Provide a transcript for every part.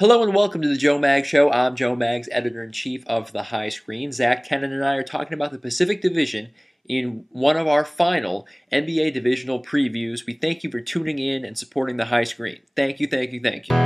Hello and welcome to the Joe Mag Show. I'm Joe Mag's editor-in-chief of The High Screen. Zach Tennen and I are talking about the Pacific Division in one of our final NBA divisional previews. We thank you for tuning in and supporting The High Screen. Thank you, thank you, thank you.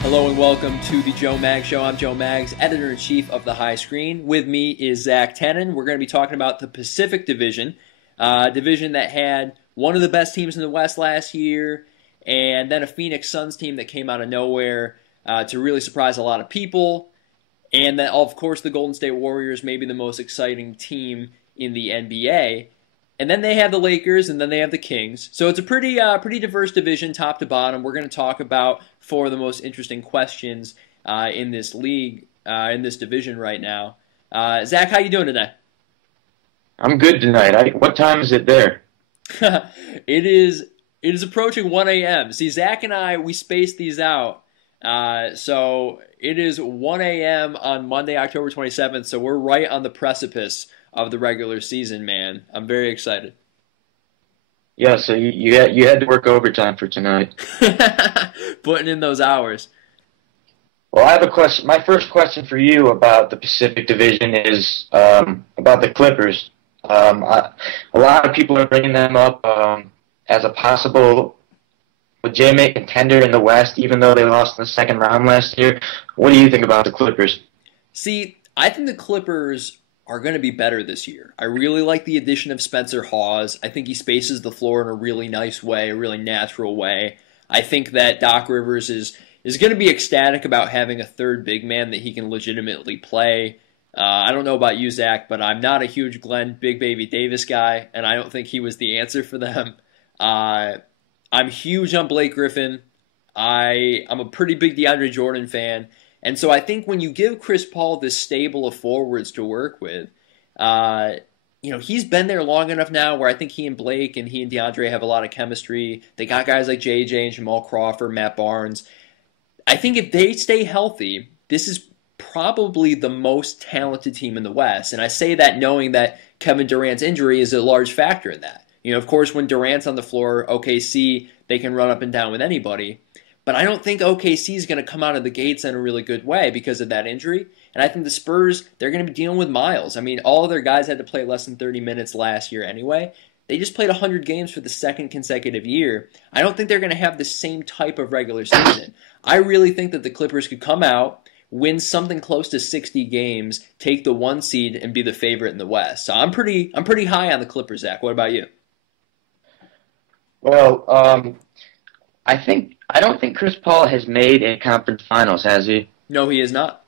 Hello and welcome to the Joe Mag Show. I'm Joe Mag's editor-in-chief of The High Screen. With me is Zach Tennen. We're going to be talking about the Pacific Division, division that had one of the best teams in the West last year, and then a Phoenix Suns team that came out of nowhere to really surprise a lot of people, and then, of course, the Golden State Warriors, maybe the most exciting team in the NBA. And then they have the Lakers, and then they have the Kings. So it's a pretty diverse division, top to bottom. We're going to talk about four of the most interesting questions in this league, in this division right now. Zach, how you doing today? I'm good tonight. What time is it there? It is approaching 1 a.m. See, Zach and I, we spaced these out. So it is 1 a.m. on Monday, October 27th. So we're right on the precipice of the regular season, man. I'm very excited. Yeah, so you had to work overtime for tonight. Putting in those hours. Well, I have a question. My first question for you about the Pacific Division is about the Clippers. A lot of people are bringing them up as a possible legitimate contender in the West, even though they lost in the second round last year. What do you think about the Clippers? See, I think the Clippers are going to be better this year. I really like the addition of Spencer Hawes. I think he spaces the floor in a really nice way, a really natural way. I think that Doc Rivers is going to be ecstatic about having a third big man that he can legitimately play. I don't know about you, Zach, but I'm not a huge Glenn Big Baby Davis guy, and I don't think he was the answer for them. I'm huge on Blake Griffin. I'm a pretty big DeAndre Jordan fan. And so I think when you give Chris Paul this stable of forwards to work with, he's been there long enough now where I think he and Blake and he and DeAndre have a lot of chemistry. They got guys like JJ and Jamal Crawford, Matt Barnes. I think if they stay healthy, this is probably the most talented team in the West. And I say that knowing that Kevin Durant's injury is a large factor in that. Of course, when Durant's on the floor, OKC, they can run up and down with anybody. But I don't think OKC is going to come out of the gates in a really good way because of that injury. And I think the Spurs, they're going to be dealing with Miles. I mean, all of their guys had to play less than 30 minutes last year anyway. They just played 100 games for the second consecutive year. I don't think they're going to have the same type of regular season. I really think that the Clippers could come out, win something close to 60 games, take the 1 seed, and be the favorite in the West. So I'm pretty high on the Clippers, Zach. What about you? Well, I don't think Chris Paul has made a conference finals, has he? No, he is not.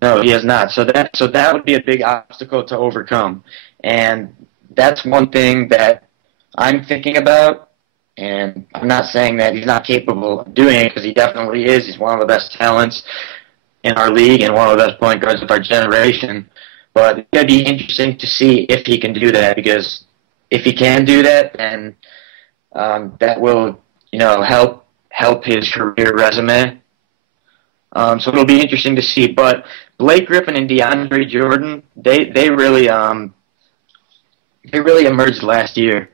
No, he has not. So that would be a big obstacle to overcome. And that's one thing that I'm thinking about. And I'm not saying that he's not capable of doing it, because he definitely is. He's one of the best talents in our league and one of the best point guards of our generation. But it's going to be interesting to see if he can do that, because if he can do that, then that will, help his career resume. So it'll be interesting to see. But Blake Griffin and DeAndre Jordan, they really emerged last year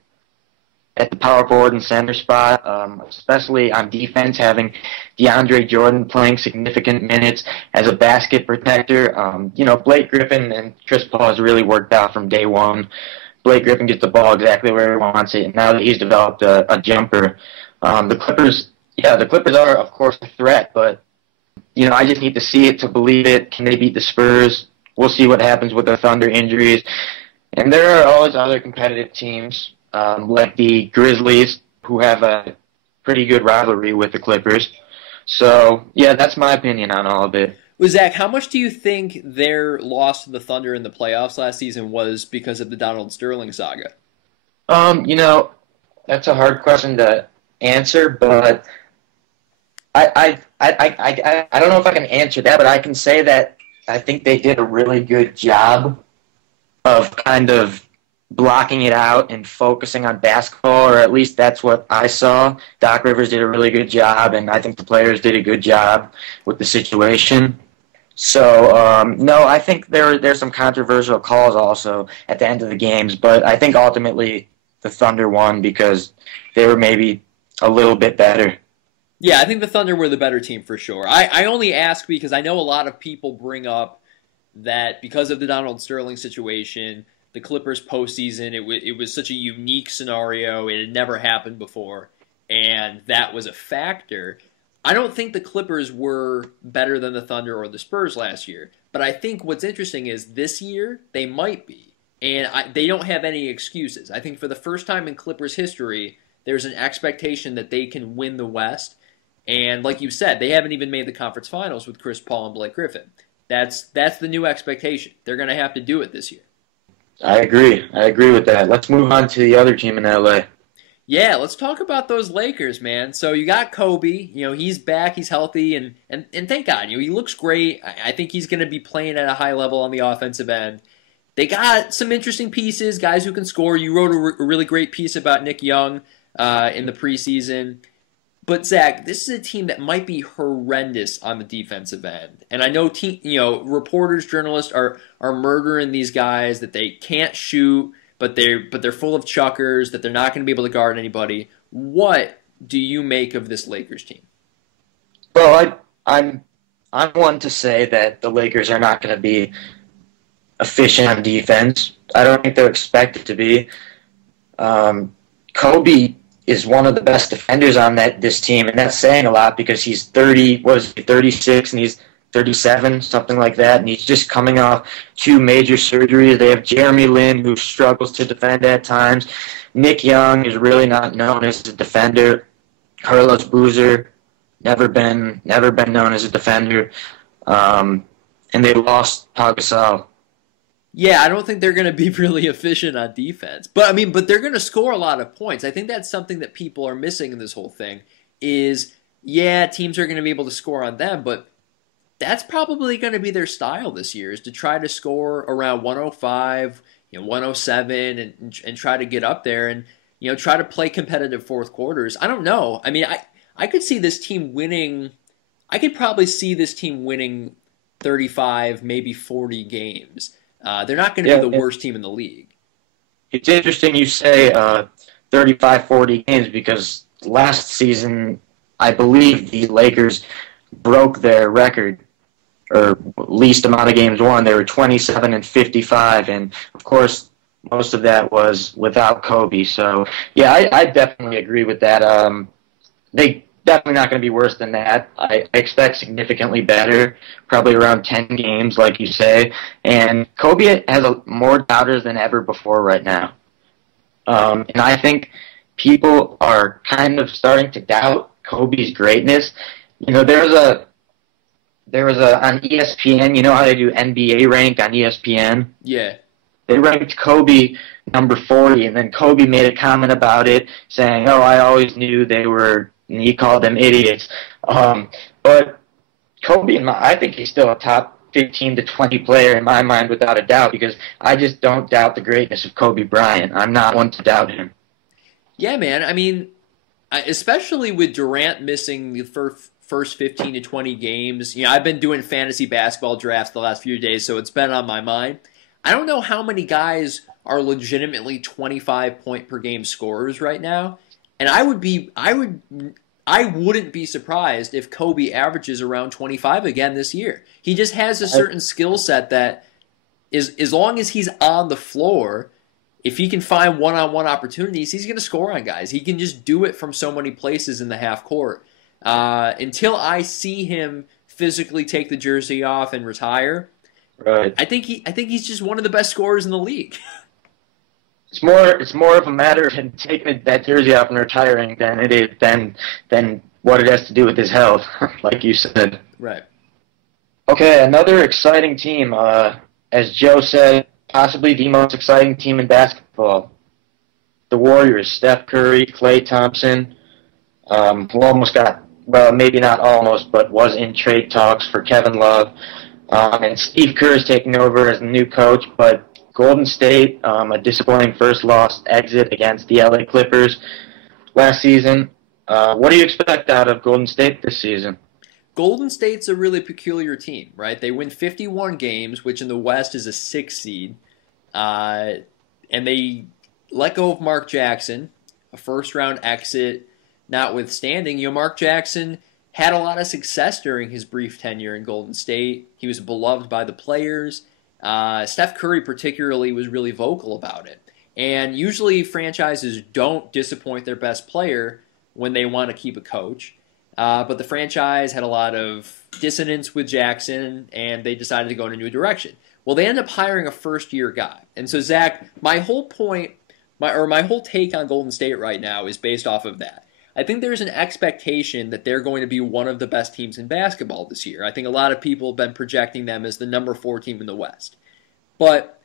at the power forward and center spot, especially on defense, having DeAndre Jordan playing significant minutes as a basket protector. Blake Griffin and Chris Paul has really worked out from day one. Blake Griffin gets the ball exactly where he wants it, and now that he's developed a jumper, the Clippers are, of course, a threat, but I just need to see it to believe it. Can they beat the Spurs? We'll see what happens with the Thunder injuries. And there are always other competitive teams, like the Grizzlies, who have a pretty good rivalry with the Clippers. So, yeah, that's my opinion on all of it. Well, Zach, how much do you think their loss to the Thunder in the playoffs last season was because of the Donald Sterling saga? That's a hard question to answer, but I don't know if I can answer that, but I can say that I think they did a really good job of kind of blocking it out and focusing on basketball, or at least that's what I saw. Doc Rivers did a really good job, and I think the players did a good job with the situation. So, no, I think there's some controversial calls also at the end of the games, but I think ultimately the Thunder won because they were maybe a little bit better. Yeah, I think the Thunder were the better team for sure. I only ask because I know a lot of people bring up that because of the Donald Sterling situation, the Clippers postseason, it was such a unique scenario. It had never happened before, and that was a factor. I don't think the Clippers were better than the Thunder or the Spurs last year, but I think what's interesting is this year they might be, and they don't have any excuses. I think for the first time in Clippers history, there's an expectation that they can win the West, and like you said, they haven't even made the conference finals with Chris Paul and Blake Griffin. That's the new expectation. They're going to have to do it this year. I agree. I agree with that. Let's move on to the other team in LA. Yeah, let's talk about those Lakers, man. So you got Kobe. He's back. He's healthy, and thank God. He looks great. I think he's going to be playing at a high level on the offensive end. They got some interesting pieces, guys who can score. You wrote a really great piece about Nick Young in the preseason. But Zach, this is a team that might be horrendous on the defensive end, and I know reporters, journalists are murdering these guys that they can't shoot, but they're full of chuckers, that they're not going to be able to guard anybody. What do you make of this Lakers team? Well, I'm one to say that the Lakers are not going to be efficient on defense. I don't think they're expected to be. Kobe is one of the best defenders on this team, and that's saying a lot because he's 36, and he's 37, something like that, and he's just coming off 2 major surgeries. They have Jeremy Lin, who struggles to defend at times. Nick Young is really not known as a defender. Carlos Boozer, never been known as a defender. And they lost Pau Gasol. Yeah, I don't think they're going to be really efficient on defense. But they're going to score a lot of points. I think that's something that people are missing in this whole thing is, yeah, teams are going to be able to score on them, but that's probably going to be their style this year is to try to score around 105, 107 and try to get up there and, try to play competitive fourth quarters. I don't know. I could see this team winning. I could probably see this team winning 35, maybe 40 games. They're not going to be the worst team in the league. It's interesting you say 35, 40 games because last season, I believe the Lakers broke their record, or least amount of games won. They were 27-55, and of course, most of that was without Kobe. So, yeah, I definitely agree with that. They definitely not going to be worse than that. I expect significantly better, probably around 10 games, like you say. And Kobe has more doubters than ever before right now. And I think people are kind of starting to doubt Kobe's greatness. There was a on ESPN. You know how they do NBA rank on ESPN? Yeah. They ranked Kobe number 40, and then Kobe made a comment about it, saying, "Oh, I always knew they were." And he called them idiots. But Kobe, I think he's still a top 15 to 20 player in my mind, without a doubt, because I just don't doubt the greatness of Kobe Bryant. I'm not one to doubt him. Yeah, man. Especially with Durant missing the first 15 to 20 games. I've been doing fantasy basketball drafts the last few days, so it's been on my mind. I don't know how many guys are legitimately 25 point per game scorers right now. And I wouldn't be surprised if Kobe averages around 25 again this year. He just has a certain skill set that is, as long as he's on the floor, if he can find one-on-one opportunities, he's going to score on guys. He can just do it from so many places in the half court. Until I see him physically take the jersey off and retire, right? I think he's just one of the best scorers in the league. It's more of a matter of him taking that jersey off and retiring than what it has to do with his health, like you said. Right. Okay, another exciting team. As Joe said, possibly the most exciting team in basketball. The Warriors, Steph Curry, Klay Thompson, who almost got well, maybe not almost, but was in trade talks for Kevin Love. And Steve Kerr is taking over as the new coach, but Golden State, a disappointing first loss exit against the LA Clippers last season. What do you expect out of Golden State this season? Golden State's a really peculiar team, right? They win 51 games, which in the West is a 6 seed. Uh, and they let go of Mark Jackson, a first round exit notwithstanding. Mark Jackson had a lot of success during his brief tenure in Golden State. He was beloved by the players. Steph Curry, particularly, was really vocal about it. And usually, franchises don't disappoint their best player when they want to keep a coach. But the franchise had a lot of dissonance with Jackson, and they decided to go in a new direction. Well, they ended up hiring a first-year guy. And so, Zach, my whole point, my whole take on Golden State right now is based off of that. I think there's an expectation that they're going to be one of the best teams in basketball this year. I think a lot of people have been projecting them as the number 4 team in the West. But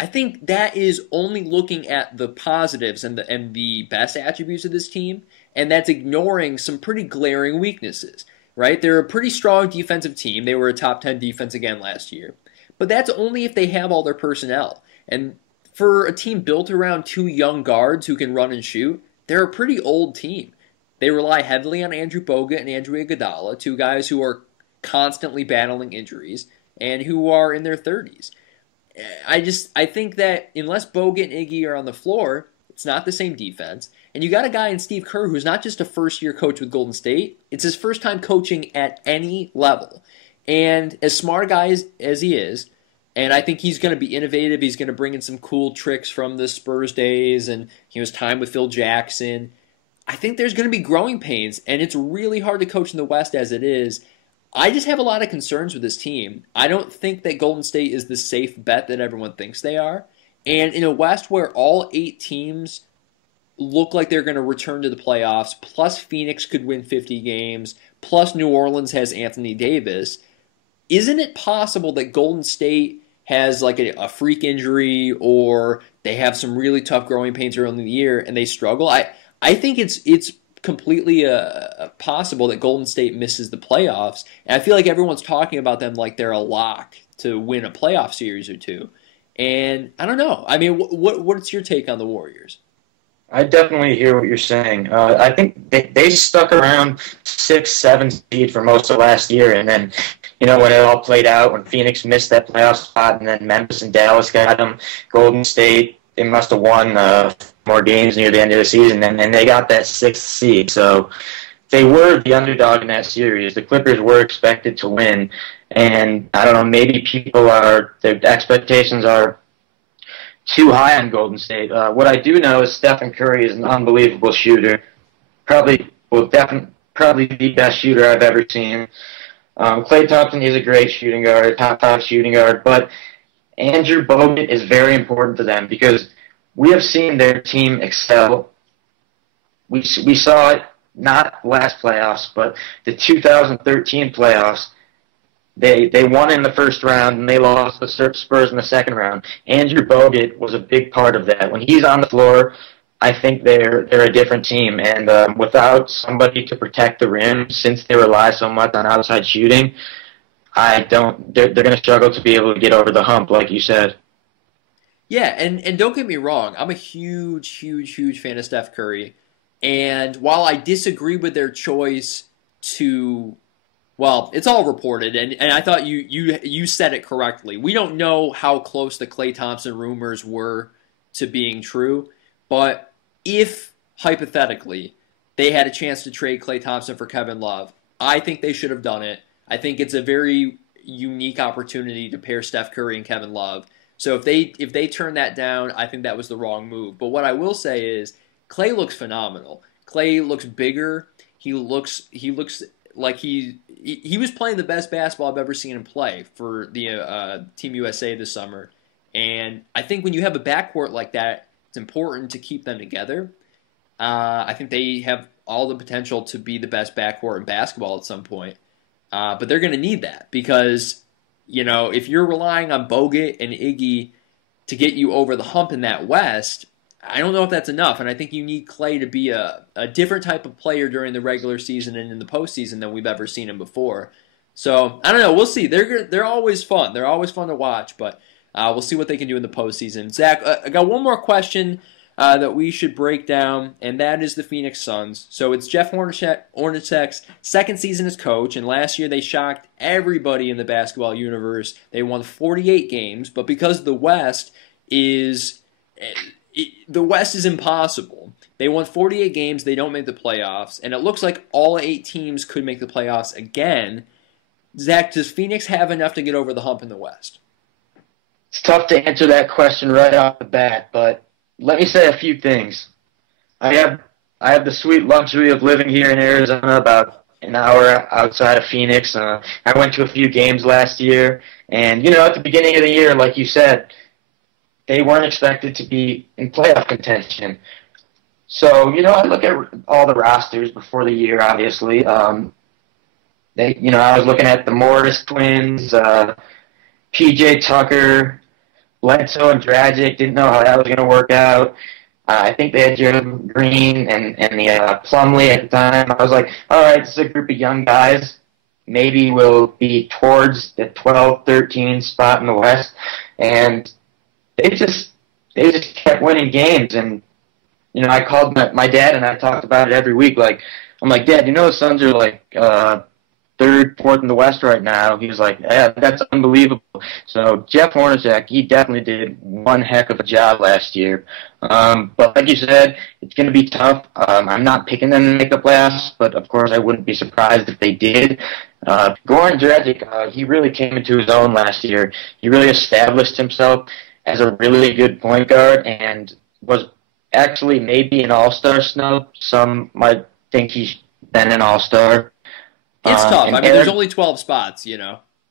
I think that is only looking at the positives and the best attributes of this team, and that's ignoring some pretty glaring weaknesses, right? They're a pretty strong defensive team. They were a top 10 defense again last year. But that's only if they have all their personnel. And for a team built around 2 young guards who can run and shoot, they're a pretty old team. They rely heavily on Andrew Bogut and Andrea Iguodala, 2 guys who are constantly battling injuries and who are in their 30s. I think that unless Bogut and Iggy are on the floor, it's not the same defense. And you got a guy in Steve Kerr who's not just a first-year coach with Golden State. It's his first time coaching at any level. And as smart a guy as he is, and I think he's going to be innovative. He's going to bring in some cool tricks from the Spurs days and his time with Phil Jackson. I think there's going to be growing pains, and it's really hard to coach in the West as it is. I just have a lot of concerns with this team. I don't think that Golden State is the safe bet that everyone thinks they are. And in a West where all 8 teams look like they're going to return to the playoffs, plus Phoenix could win 50 games, plus New Orleans has Anthony Davis, isn't it possible that Golden State has like a freak injury or they have some really tough growing pains early in the year and they struggle? I think it's completely possible that Golden State misses the playoffs, and I feel like everyone's talking about them like they're a lock to win a playoff series or two. And I don't know. I mean, what's your take on the Warriors? I definitely hear what you're saying. I think they stuck around 6, 7 seed for most of last year, and then, when it all played out, when Phoenix missed that playoff spot, and then Memphis and Dallas got them, Golden State, they must have won more games near the end of the season, and they got that 6th seed. So they were the underdog in that series. The Clippers were expected to win, and I don't know, maybe their expectations are too high on Golden State. What I do know is Stephen Curry is an unbelievable shooter. Probably the best shooter I've ever seen. Klay Thompson is a great shooting guard, top 5 shooting guard, but Andrew Bogut is very important to them because we have seen their team excel. We saw it not last playoffs, but the 2013 playoffs. They won in the first round and they lost the Spurs in the second round. Andrew Bogut was a big part of that. When he's on the floor, I think they're a different team. And without somebody to protect the rim, since they rely so much on outside shooting, they're going to struggle to be able to get over the hump, like you said. Yeah, and don't get me wrong, I'm a huge fan of Steph Curry. And while I disagree with their choice to, well, it's all reported, and I thought you said it correctly. We don't know how close the Klay Thompson rumors were to being true, but if, hypothetically, they had a chance to trade Klay Thompson for Kevin Love, I think they should have done it. I think it's a very unique opportunity to pair Steph Curry and Kevin Love. So if they turn that down, I think that was the wrong move. But what I will say is Klay looks phenomenal. Klay looks bigger. He looks like he was playing the best basketball I've ever seen him play for the Team USA this summer. And I think when you have a backcourt like that, it's important to keep them together. I think they have all the potential to be the best backcourt in basketball at some point. But they're going to need that because, if you're relying on Bogut and Iggy to get you over the hump in that West, I don't know if that's enough, and I think you need Clay to be a different type of player during the regular season and in the postseason than we've ever seen him before. So I don't know. We'll see. They're always fun. They're always fun to watch, but we'll see what they can do in the postseason. Zach, I got one more question that we should break down, and that is the Phoenix Suns. So it's Jeff Hornacek's second season as coach, and last year they shocked everybody in the basketball universe. They won 48 games, but because the West is impossible. They won 48 games, they don't make the playoffs, and it looks like all 8 teams could make the playoffs again. Zach, does Phoenix have enough to get over the hump in the West? It's tough to answer that question right off the bat, but let me say a few things. I have the sweet luxury of living here in Arizona, about an hour outside of Phoenix. I went to a few games last year, and at the beginning of the year, like you said, they weren't expected to be in playoff contention. So, I look at all the rosters before the year, obviously. I was looking at the Morris twins, PJ Tucker, Bledsoe and Dragic. Didn't know how that was going to work out. I think they had Jeremy Green and the Plumlee at the time. I was like, all right, this is a group of young guys. Maybe we'll be towards the 12, 13 spot in the West. And they just kept winning games. And, I called my dad and I talked about it every week. I'm like, Dad, the Suns are like third, fourth in the West right now. He was like, yeah, that's unbelievable. So Jeff Hornacek, he definitely did one heck of a job last year. But like you said, it's going to be tough. I'm not picking them to make the playoffs, but of course I wouldn't be surprised if they did. Goran Dragic, he really came into his own last year. He really established himself as a really good point guard and was actually maybe an all-star snub. Some might think he's been an all-star. It's tough. There's only 12 spots,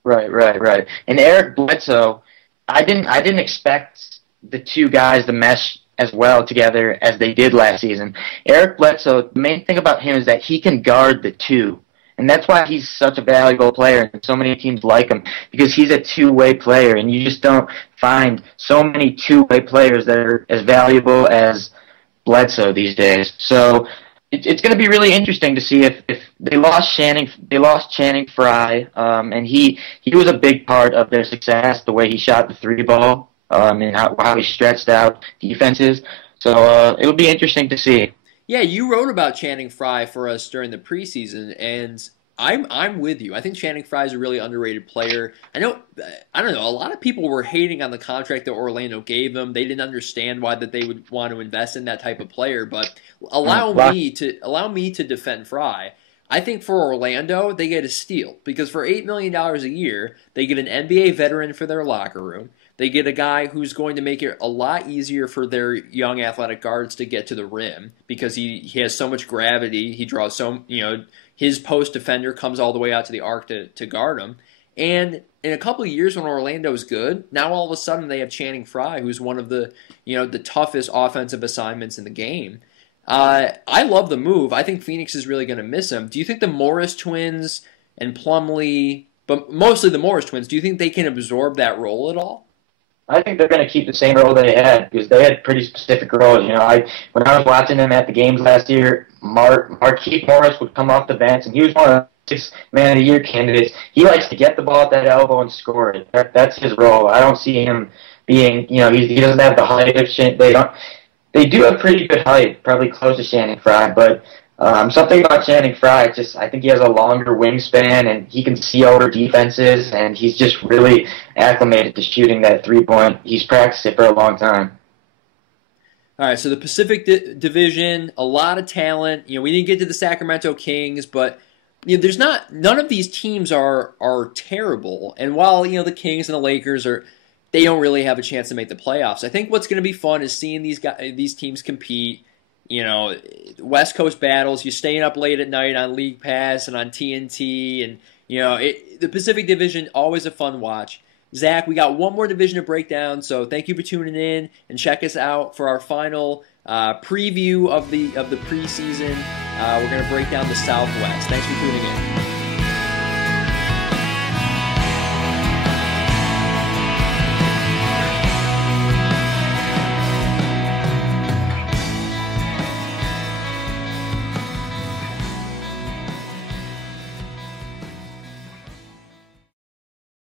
Right. And Eric Bledsoe, I didn't expect the two guys to mesh as well together as they did last season. Eric Bledsoe, the main thing about him is that he can guard the two. And that's why he's such a valuable player, and so many teams like him, because he's a two-way player, and you just don't find so many two-way players that are as valuable as Bledsoe these days. So it's going to be really interesting to see if they lost Channing Frye, and he was a big part of their success, the way he shot the three ball, and how he stretched out defenses. So it will be interesting to see. Yeah, you wrote about Channing Frye for us during the preseason, and I'm with you. I think Channing Frye is a really underrated player. I don't know, a lot of people were hating on the contract that Orlando gave him. They didn't understand why that they would want to invest in that type of player, but allow me to defend Frye. I think for Orlando, they get a steal because for $8 million a year, they get an NBA veteran for their locker room. They get a guy who's going to make it a lot easier for their young athletic guards to get to the rim because he has so much gravity. He draws his post defender comes all the way out to the arc to guard him. And in a couple of years when Orlando's good, now all of a sudden they have Channing Frye, who's one of the the toughest offensive assignments in the game. I love the move. I think Phoenix is really going to miss him. Do you think the Morris twins and Plumlee, but mostly the Morris twins, do you think they can absorb that role at all? I think they're going to keep the same role they had because they had pretty specific roles. When I was watching them at the games last year, Markieff Morris would come off the bench, and he was one of the 6 Man of the Year candidates. He likes to get the ball at that elbow and score it. That's his role. I don't see him being, he doesn't have the height of They do have pretty good height, probably close to Channing Frye, but something about Channing Frye, I think he has a longer wingspan and he can see over defenses, and he's just really acclimated to shooting that three-point. He's practiced it for a long time. All right, so the Pacific Division, a lot of talent. We didn't get to the Sacramento Kings, but there's none of these teams are terrible. And while the Kings and the Lakers they don't really have a chance to make the playoffs. I think what's going to be fun is seeing these teams compete. West Coast battles. You're staying up late at night on League Pass and on TNT, and the Pacific Division always a fun watch. Zach, we got one more division to break down, so thank you for tuning in and check us out for our final preview of the preseason. We're going to break down the Southwest. Thanks for tuning in.